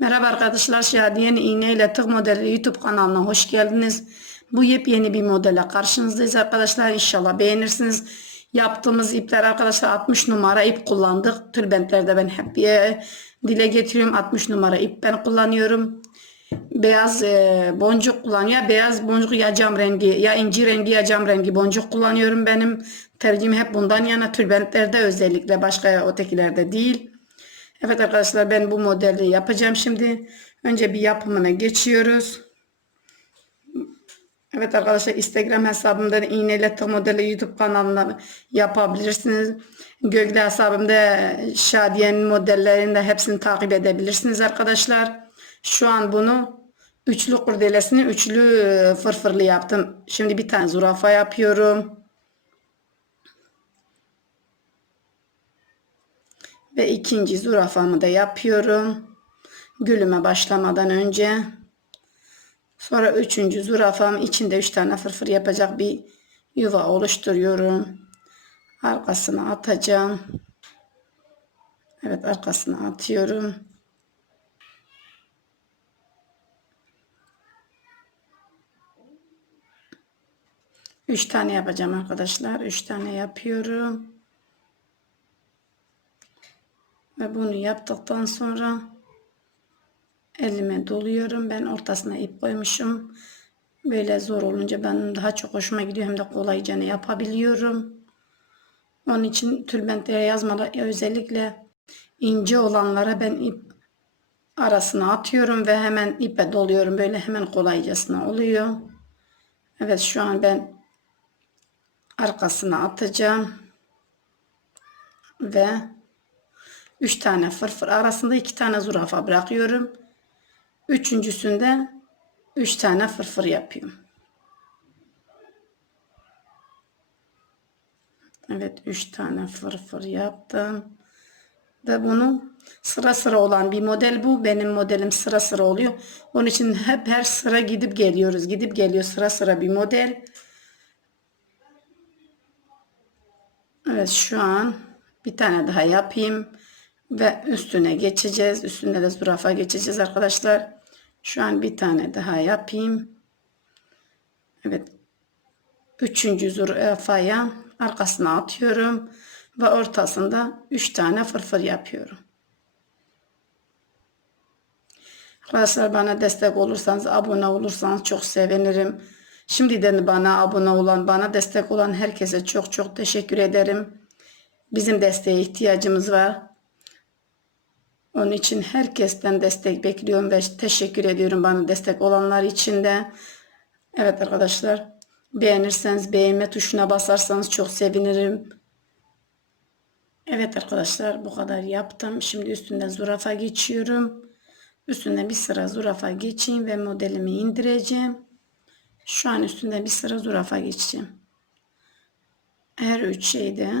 Merhaba arkadaşlar, Şadiyen İğne ile Tık Modeli YouTube kanalına hoş geldiniz. Bu yepyeni bir modele karşınızdayız arkadaşlar. İnşallah beğenirsiniz. Yaptığımız ipler arkadaşlar 60 numara ip kullandık. Tülbentlerde ben hep e, dile getiriyorum. 60 numara ip ben kullanıyorum. Beyaz e, boncuk kullanıyor. Beyaz boncuk ya cam rengi ya inci rengi ya cam rengi boncuk kullanıyorum benim. Tercihim hep bundan yana tülbentlerde özellikle başka ötekilerde değil. Evet arkadaşlar ben bu modeli yapacağım şimdi. Önce bir yapımına geçiyoruz. Evet arkadaşlar Instagram hesabımda iğneyle Tığ modeli YouTube kanalından yapabilirsiniz. Google hesabımda Şadiye'nin modellerinde hepsini takip edebilirsiniz arkadaşlar. Şu an bunu üçlü kurdelesini üçlü fırfırlı yaptım. Şimdi bir tane zürafa yapıyorum. Ve ikinci zürafamı da yapıyorum. Gülüme başlamadan önce. Sonra üçüncü zürafam içinde üç tane fırfır yapacak bir yuva oluşturuyorum. Arkasına atacağım. Evet arkasına atıyorum. Üç tane yapacağım arkadaşlar. Üç tane yapıyorum. Ve bunu yaptıktan sonra elime doluyorum. Ben ortasına ip koymuşum. Böyle zor olunca ben daha çok hoşuma gidiyor hem de kolayca yapabiliyorum. Onun için tülbentlere yazmalar özellikle ince olanlara ben ip arasına atıyorum ve hemen ipe doluyorum. Böyle hemen kolaycasına oluyor. Evet şu an ben arkasına atacağım. Ve 3 tane fırfır arasında 2 tane zürafa bırakıyorum. Üçüncüsünde 3 tane fırfır yapıyorum. Evet 3 tane fırfır yaptım. Ve bunu sıra sıra olan bir model bu. Benim modelim sıra sıra oluyor. Onun için hep her sıra gidip geliyoruz. Gidip geliyor sıra sıra bir model. Evet şu an bir tane daha yapayım. Ve üstüne geçeceğiz. Üstüne de zürafa geçeceğiz arkadaşlar. Şu an bir tane daha yapayım. Evet. Üçüncü zürafaya arkasına atıyorum. Ve ortasında üç tane fırfır yapıyorum. Arkadaşlar bana destek olursanız, abone olursanız çok sevinirim. Şimdiden bana abone olan, bana destek olan herkese çok çok teşekkür ederim. Bizim desteğe ihtiyacımız var. Onun için herkesten destek bekliyorum ve teşekkür ediyorum bana destek olanlar için de. Evet arkadaşlar beğenirseniz beğenme tuşuna basarsanız çok sevinirim. Evet arkadaşlar bu kadar yaptım. Şimdi üstünden zürafa geçiyorum. Üstünden bir sıra zürafa geçeyim ve modelimi indireceğim. Şu an üstünden bir sıra zürafa geçeceğim. Her üç şeyde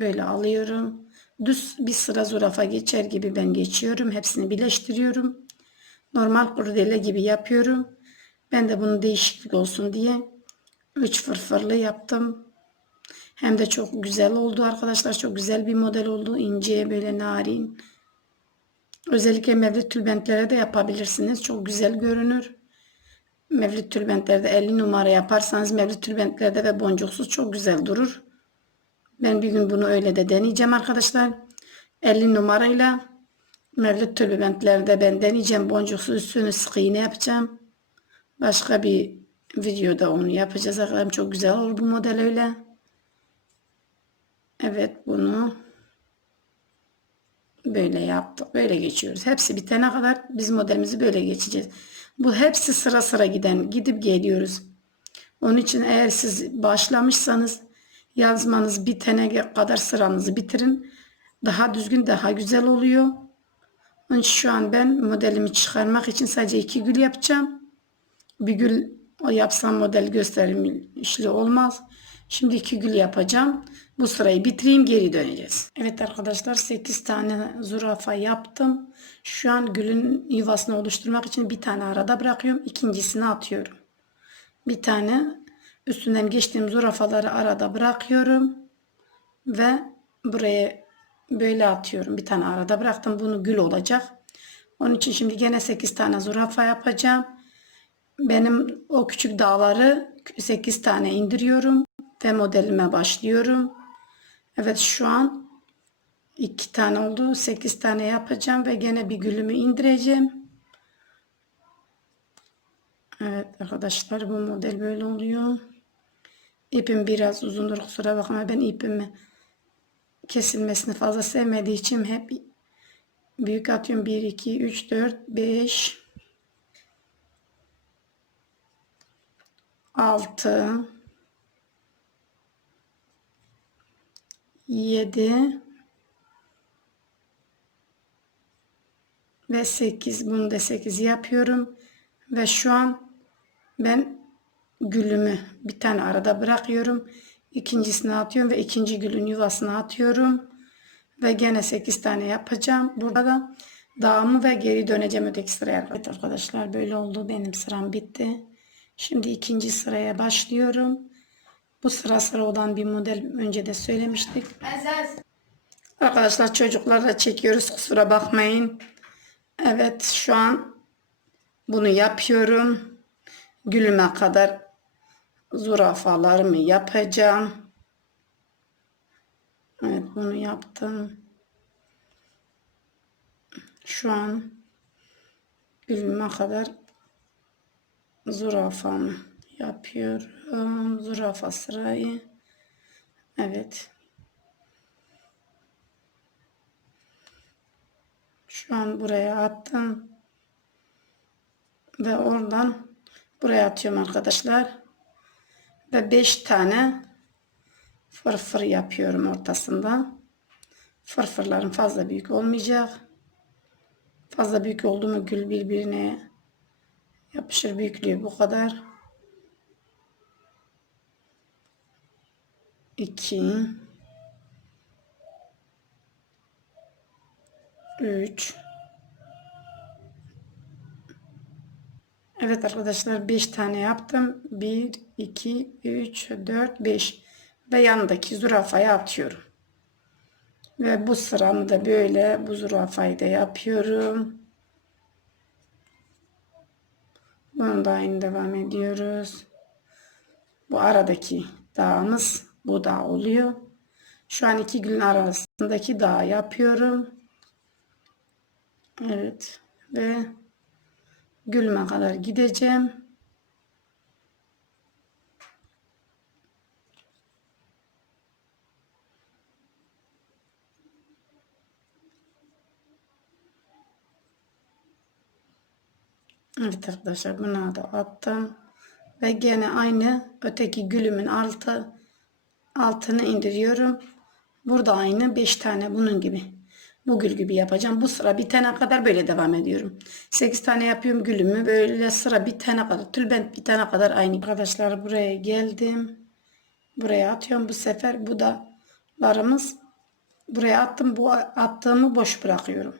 böyle alıyorum düz bir sıra zürafa geçer gibi ben geçiyorum. Hepsini birleştiriyorum. Normal kurdele gibi yapıyorum. Ben de bunu değişiklik olsun diye 3 fırfırlı yaptım. Hem de çok güzel oldu arkadaşlar. Çok güzel bir model oldu. İnce böyle narin. Özellikle mevlid tülbentlere de yapabilirsiniz. Çok güzel görünür. Mevlid tülbentlerde 50 numara yaparsanız mevlid tülbentlerde ve boncuksuz çok güzel durur. Ben bir gün bunu öyle de deneyeceğim arkadaşlar. 50 numarayla mevlüt tülbentlerde ben deneyeceğim. Boncuksuz üstünü sık iğne yapacağım. Başka bir videoda onu yapacağız arkadaşlar. Çok güzel olur bu model öyle. Evet bunu böyle yaptık. Böyle geçiyoruz. Hepsi bitene kadar biz modelimizi böyle geçeceğiz. Bu hepsi sıra sıra giden. Gidip geliyoruz. Onun için eğer siz başlamışsanız yazmanız bitene kadar sıranızı bitirin. Daha düzgün, daha güzel oluyor. Onun için şu an ben modelimi çıkarmak için sadece iki gül yapacağım. Bir gül o yapsam model gösterim işli olmaz. Şimdi iki gül yapacağım. Bu sırayı bitireyim geri döneceğiz. Evet arkadaşlar 8 tane zürafa yaptım. Şu an gülün yuvasını oluşturmak için bir tane arada bırakıyorum. İkincisini atıyorum. Bir tane Üstünden geçtiğim zürafaları arada bırakıyorum. Ve buraya böyle atıyorum. Bir tane arada bıraktım. Bunu gül olacak. Onun için şimdi gene 8 tane zürafa yapacağım. Benim o küçük dağları 8 tane indiriyorum ve modelime başlıyorum. Evet şu an 2 tane oldu. 8 tane yapacağım ve gene bir gülümü indireceğim. Evet arkadaşlar bu model böyle oluyor. İpim biraz uzundur kusura bakma. Ben ipimi kesilmesini fazla sevmediği için hep büyük atıyorum. 1 2 3 4 5 6 7 ve 8 bunu da 8 yapıyorum. Ve şu an ben gülümü bir tane arada bırakıyorum. İkincisini atıyorum ve ikinci gülün yuvasına atıyorum. Ve gene 8 tane yapacağım. Burada da dağımı ve geri döneceğim öteki sıraya. Evet arkadaşlar böyle oldu. Benim sıram bitti. Şimdi ikinci sıraya başlıyorum. Bu sıra sıra olan bir model önce de söylemiştik. Arkadaşlar çocuklarla çekiyoruz. Kusura bakmayın. Evet şu an bunu yapıyorum. Gülüme kadar zürafalarımı yapacağım. Evet bunu yaptım. Şu an gülüme kadar zürafamı yapıyorum. Zürafa sırayı. Evet. Şu an buraya attım. Ve oradan buraya atıyorum arkadaşlar. Ve 5 tane fırfır yapıyorum ortasında. Fırfırlarım fazla büyük olmayacak. Fazla büyük oldu mu gül birbirine yapışır büyüklüğü bu kadar. 2 3 Evet arkadaşlar 5 tane yaptım. 1 2 3 4 5 ve yanındaki zürafayı atıyorum. Ve bu sıramı da böyle bu zürafayı da yapıyorum. Bunu da aynı devam ediyoruz. Bu aradaki dağımız bu dağ oluyor. Şu an iki gülün arasındaki dağ yapıyorum. Evet. Ve gülme kadar gideceğim. Evet arkadaşlar bunu da attım. Ve gene aynı öteki gülümün altı altını indiriyorum. Burada aynı 5 tane bunun gibi. Bu gül gibi yapacağım. Bu sıra bitene kadar böyle devam ediyorum. 8 tane yapıyorum gülümü. Böyle sıra bitene kadar. Tülbent bitene kadar aynı. Arkadaşlar buraya geldim. Buraya atıyorum bu sefer. Bu da larımız. Buraya attım. Bu attığımı boş bırakıyorum.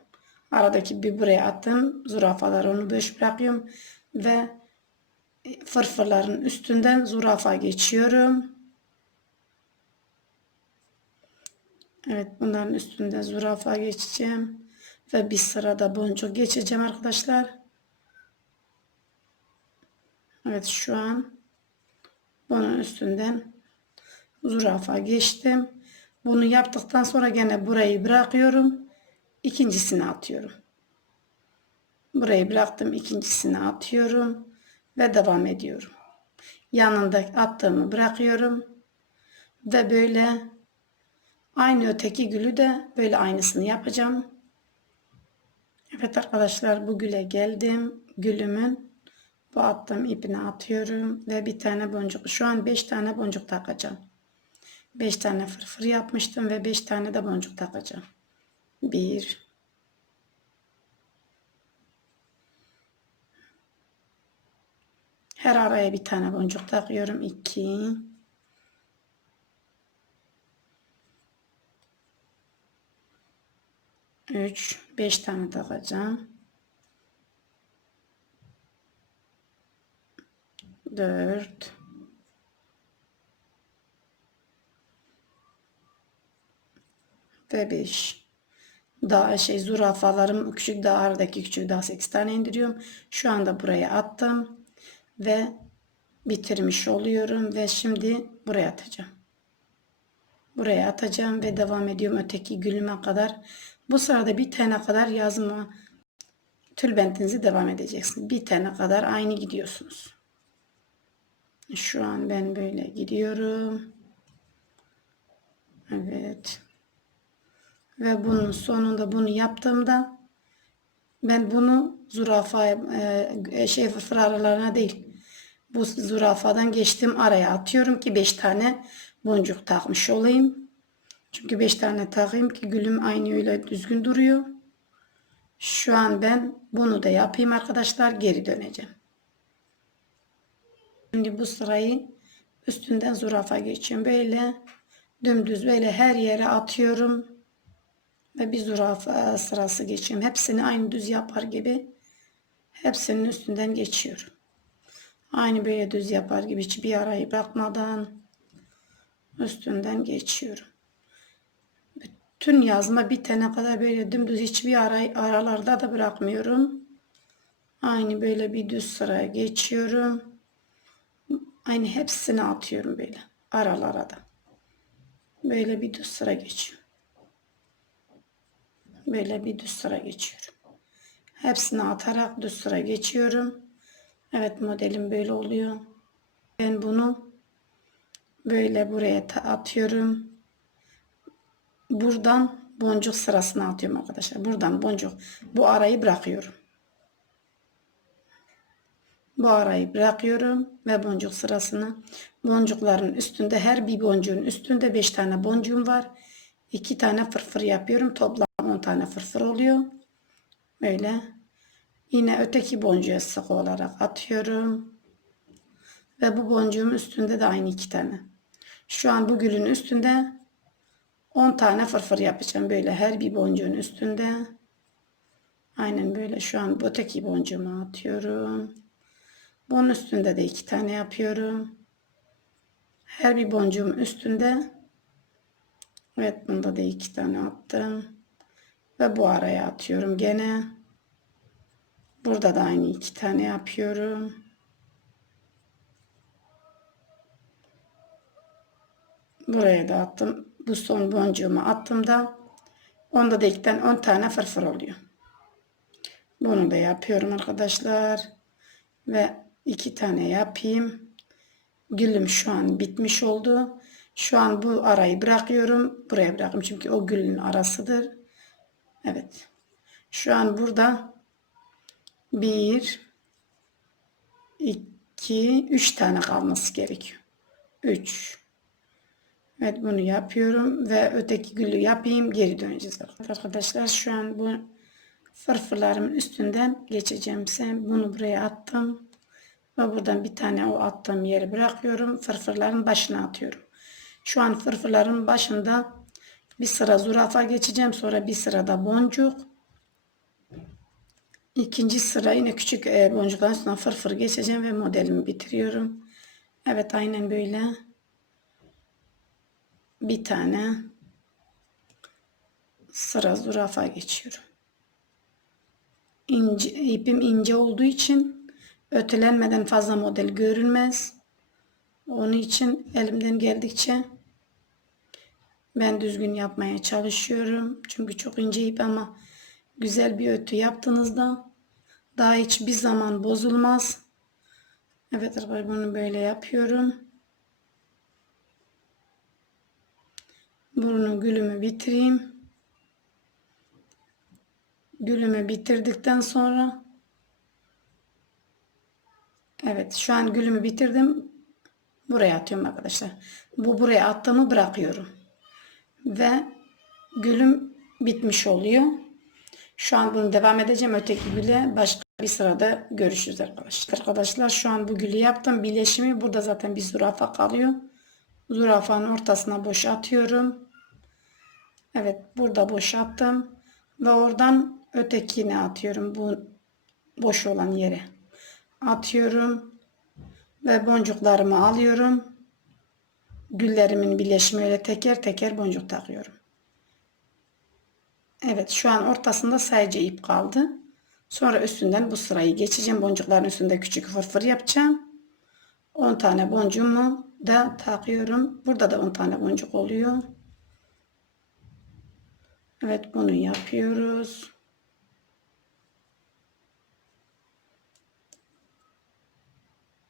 Aradaki bir buraya attım. Zürafalar onu boş bırakıyorum. Ve fırfırların üstünden zürafa geçiyorum. Evet bunların üstünde zürafa geçeceğim. Ve bir sırada boncuk geçeceğim arkadaşlar. Evet şu an bunun üstünden zürafa geçtim. Bunu yaptıktan sonra gene burayı bırakıyorum. İkincisini atıyorum. Burayı bıraktım. ikincisini atıyorum. Ve devam ediyorum. Yanında attığımı bırakıyorum. Ve böyle Aynı öteki gülü de böyle aynısını yapacağım. Evet arkadaşlar bu güle geldim. Gülümün bu attığım ipini atıyorum ve bir tane boncuk. Şu an 5 tane boncuk takacağım. 5 tane fırfır yapmıştım ve 5 tane de boncuk takacağım. 1 Her araya bir tane boncuk takıyorum. 2 3 5 tane takacağım. 4 ve 5. daha şey zürafalarım küçük daha aradaki küçük daha 8 tane indiriyorum. Şu anda buraya attım ve bitirmiş oluyorum ve şimdi buraya atacağım. Buraya atacağım ve devam ediyorum öteki gülüme kadar. Bu sırada bir tane kadar yazma tülbentinizi devam edeceksiniz. Bir tane kadar aynı gidiyorsunuz. Şu an ben böyle gidiyorum. Evet. Ve bunun sonunda bunu yaptığımda ben bunu zürafa e, şey fırfır aralarına değil. Bu zürafadan geçtim araya atıyorum ki 5 tane boncuk takmış olayım. Çünkü 5 tane takayım ki gülüm aynı öyle düzgün duruyor. Şu an ben bunu da yapayım arkadaşlar geri döneceğim. Şimdi bu sırayı üstünden zürafa geçiyorum. Böyle dümdüz böyle her yere atıyorum. Ve bir zürafa sırası geçiyorum. Hepsini aynı düz yapar gibi hepsinin üstünden geçiyorum. Aynı böyle düz yapar gibi hiçbir arayı bırakmadan üstünden geçiyorum. Bütün yazma bitene kadar böyle dümdüz hiçbir aray, aralarda da bırakmıyorum. Aynı böyle bir düz sıraya geçiyorum. Aynı hepsini atıyorum böyle aralara da. Böyle bir düz sıra geçiyorum. Böyle bir düz sıra geçiyorum. Hepsini atarak düz sıra geçiyorum. Evet modelim böyle oluyor. Ben bunu böyle buraya atıyorum. Buradan boncuk sırasına atıyorum arkadaşlar. Buradan boncuk. Bu arayı bırakıyorum. Bu arayı bırakıyorum ve boncuk sırasını boncukların üstünde her bir boncuğun üstünde 5 tane boncuğum var. 2 tane fırfır yapıyorum. Toplam 10 tane fırfır oluyor. Böyle. Yine öteki boncuğa sık olarak atıyorum. Ve bu boncuğun üstünde de aynı iki tane. Şu an bu gülün üstünde 10 tane fırfır yapacağım. Böyle her bir boncuğun üstünde. Aynen böyle şu an bu öteki boncuğumu atıyorum. Bunun üstünde de iki tane yapıyorum. Her bir boncuğum üstünde. Evet bunda da iki tane attım. Ve bu araya atıyorum gene. Burada da aynı iki tane yapıyorum. Buraya da attım. Bu son boncuğumu attım da onda da ikiden 10 tane fırfır oluyor. Bunu da yapıyorum arkadaşlar. Ve iki tane yapayım. Gülüm şu an bitmiş oldu. Şu an bu arayı bırakıyorum. Buraya bırakayım çünkü o gülün arasıdır. Evet. Şu an burada bir, iki, üç tane kalması gerekiyor. Üç. Evet bunu yapıyorum ve öteki gülü yapayım geri döneceğiz arkadaşlar. Şu an bu fırfırlarımın üstünden geçeceğim. Sen bunu buraya attım. Ve buradan bir tane o attığım yeri bırakıyorum. Fırfırların başına atıyorum. Şu an fırfırların başında bir sıra zürafa geçeceğim. Sonra bir sırada boncuk. İkinci sıra yine küçük e, boncukların üstünden fırfır geçeceğim ve modelimi bitiriyorum. Evet aynen böyle. Bir tane sıra zürafa geçiyorum. İnce, ipim ince olduğu için ötelenmeden fazla model görünmez. Onun için elimden geldikçe ben düzgün yapmaya çalışıyorum. Çünkü çok ince ip ama güzel bir ötü yaptığınızda daha hiçbir zaman bozulmaz. Evet arkadaşlar bunu böyle yapıyorum. Burnu gülümü bitireyim. Gülümü bitirdikten sonra Evet şu an gülümü bitirdim. Buraya atıyorum arkadaşlar. Bu buraya attığımı bırakıyorum. Ve gülüm bitmiş oluyor. Şu an bunu devam edeceğim. Öteki güle başka bir sırada görüşürüz arkadaşlar. Arkadaşlar şu an bu gülü yaptım. Bileşimi burada zaten bir zürafa kalıyor. Zürafanın ortasına boş atıyorum. Evet burada boş attım. Ve oradan ötekini atıyorum. Bu boş olan yere atıyorum ve boncuklarımı alıyorum. Güllerimin birleşimiyle teker teker boncuk takıyorum. Evet şu an ortasında sadece ip kaldı. Sonra üstünden bu sırayı geçeceğim. Boncukların üstünde küçük fırfır yapacağım. 10 tane boncuğumu da takıyorum. Burada da 10 tane boncuk oluyor. Evet bunu yapıyoruz.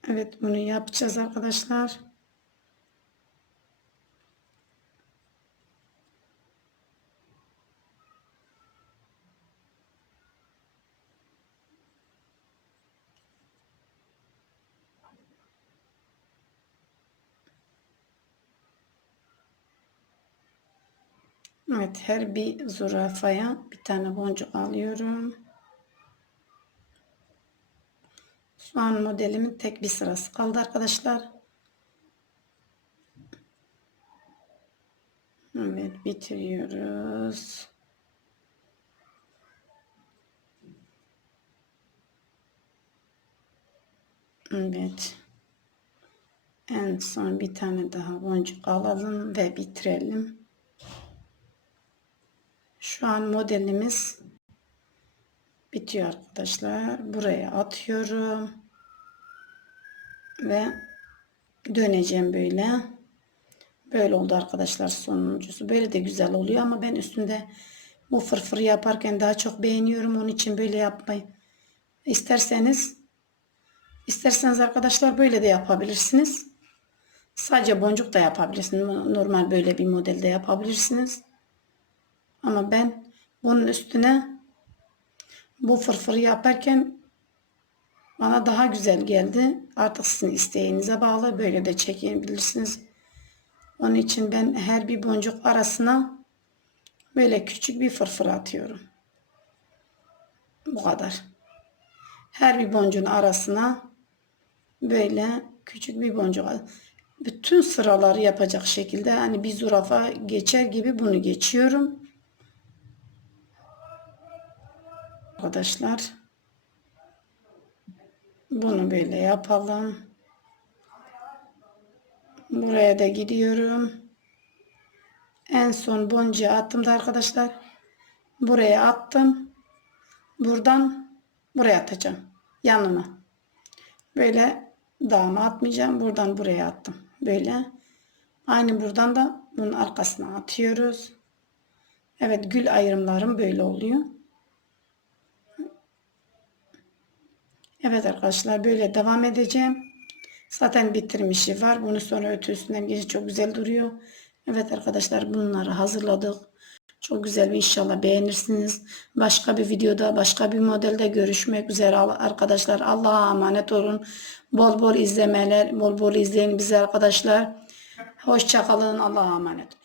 Evet bunu yapacağız arkadaşlar. Evet her bir zürafaya bir tane boncuk alıyorum. Şu an modelimin tek bir sırası kaldı arkadaşlar. Evet bitiriyoruz. Evet. En son bir tane daha boncuk alalım ve bitirelim. Şu an modelimiz bitiyor arkadaşlar. Buraya atıyorum. Ve döneceğim böyle. Böyle oldu arkadaşlar sonuncusu. Böyle de güzel oluyor ama ben üstünde bu fırfırı yaparken daha çok beğeniyorum. Onun için böyle yapmayı isterseniz isterseniz arkadaşlar böyle de yapabilirsiniz. Sadece boncuk da yapabilirsiniz. Normal böyle bir modelde yapabilirsiniz. Ama ben bunun üstüne bu fırfırı yaparken bana daha güzel geldi. Artık sizin isteğinize bağlı. Böyle de çekebilirsiniz. Onun için ben her bir boncuk arasına böyle küçük bir fırfır atıyorum. Bu kadar. Her bir boncuğun arasına böyle küçük bir boncuk bütün sıraları yapacak şekilde hani bir zürafa geçer gibi bunu geçiyorum. Arkadaşlar bunu böyle yapalım. Buraya da gidiyorum. En son boncuğu attım da arkadaşlar. Buraya attım. Buradan buraya atacağım. Yanına. Böyle dağıma atmayacağım. Buradan buraya attım. Böyle. Aynı buradan da bunun arkasına atıyoruz. Evet gül ayrımlarım böyle oluyor. Evet arkadaşlar böyle devam edeceğim. Zaten bitirmişi var. Bunu sonra ötü üstünden geçi çok güzel duruyor. Evet arkadaşlar bunları hazırladık. Çok güzel inşallah beğenirsiniz. Başka bir videoda başka bir modelde görüşmek üzere arkadaşlar. Allah'a emanet olun. Bol bol izlemeler, bol bol izleyin bizi arkadaşlar. Hoşçakalın. Allah'a emanet